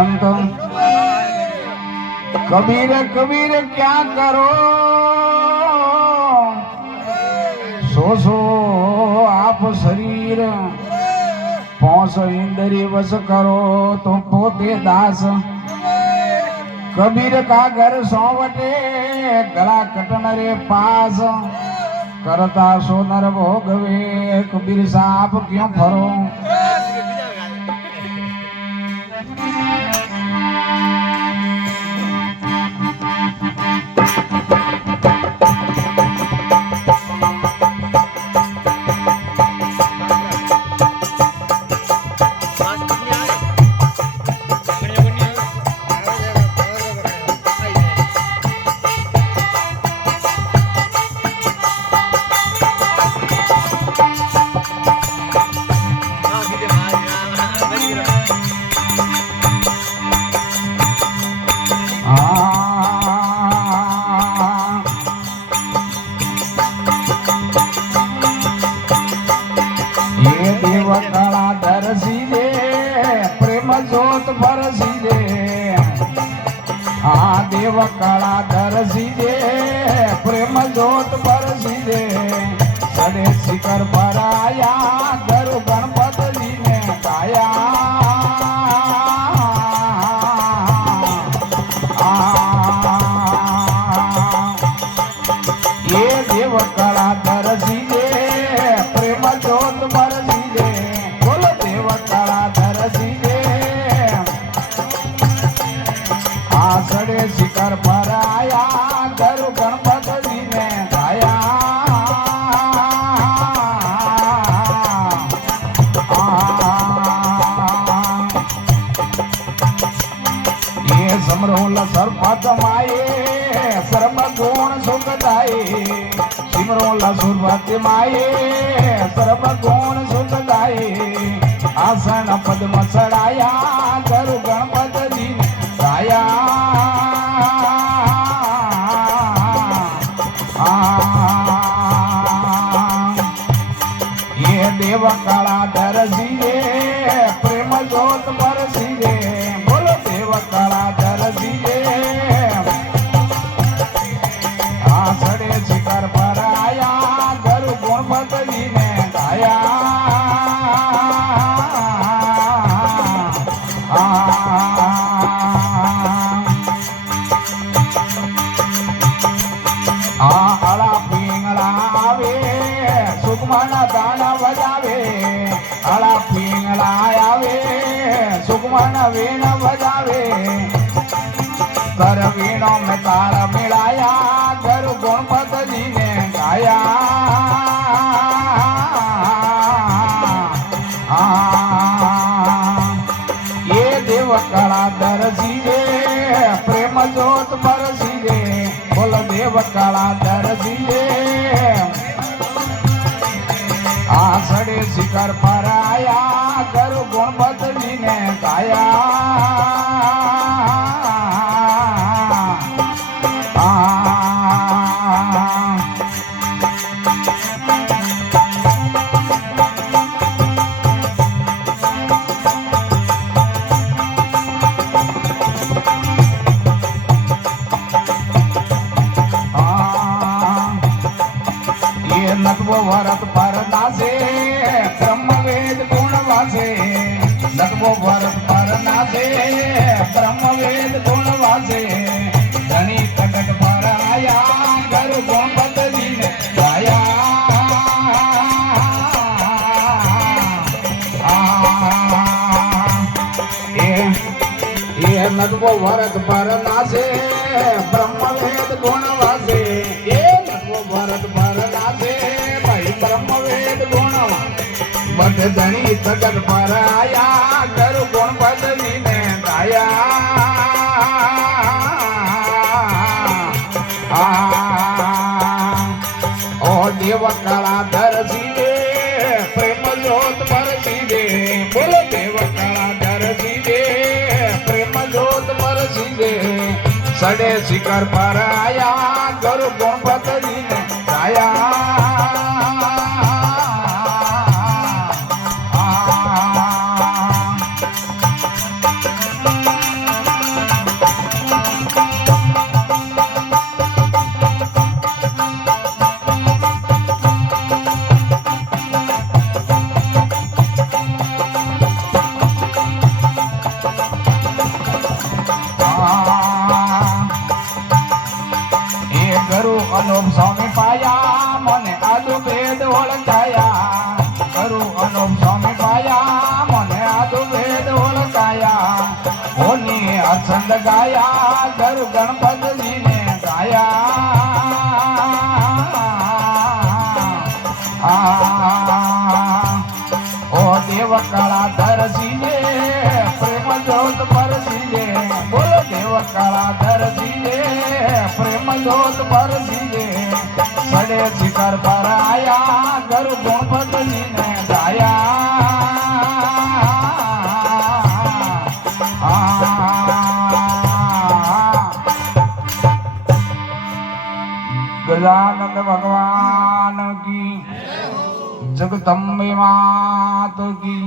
संत कबीर कबीर क्या करो सो आप शरीर पहुंच इंद्रिय वश करो तो पोते दास कबीर का घर सौवटे गला कटन रे पास करता सो नर भोगवे कबीर साहब क्यों फरो देव काला दरसी दे प्रेम जोत बरसी दे सड़े शिखर पर आया गुरु गणपत जी ने गाया ये देव काला दरसी दे प्रेम जोत बरसी दे बोलो देव काला दरसी दे सड़े शिखर पर आया गुरु गणपत जी ने गाया ये समरोल सर्पत माए सर्व गुण सुखदाये सिमरोल सुरपति माए सर्व गुण सुखदाये आसन पद्म चढ़ाया गुरु गणपत जी ने गाया ये देव काला दरसी रे प्रेम जोत बरसी रे बोलो देव काला दरसी रे सड़े शिखर पर आया गुरु गणपत जी ने गाया अड़ा पिंगला आवे सुखमना दाना बजावे अड़ा पिंगला आवे सुखमना वीण बजावे कर वीणों में ताल मिलाया गुरु गणपत जी ने गाया ये देव कला दरसी रे प्रेम जोत बरसी रे बोल देव काला दरसी रे सड़े शिखर पर आया गुरु गणपत जी ने गाया नटवो भरत पर नासे ब्रह्म वेद गुण वासे नटवो भरत पर नासे ब्रह्म वेद गुण वासे धनी प्रकट पर आया गुरु गणपत जी ने गाया ये नटवो भरत पर नासे ब्रह्म वेद गुण वासे ये नटवो भरत पर नासे ब्रह्म वेद गुण बद धनी तगत पर आया गुरु गणपत जी ने गाया ओ देव काला दरसी दे प्रेम जोत बरसी दे बोलो देव काला दरसी दे प्रेम जोत बरसी दे सड़े शिखर पर आया गुरु गणपत जी ने गाया छंद गाया गुरु गणपति जी ने गाया ओ देव काला दरसी ने प्रेम जोत परसी ने बोलो देव काला दरसी ने प्रेम जोत परसी ने सड़े शिखर पर आया गुरु गणपति जी ने गाया गजानंद भगवान की जगदम्बे मात की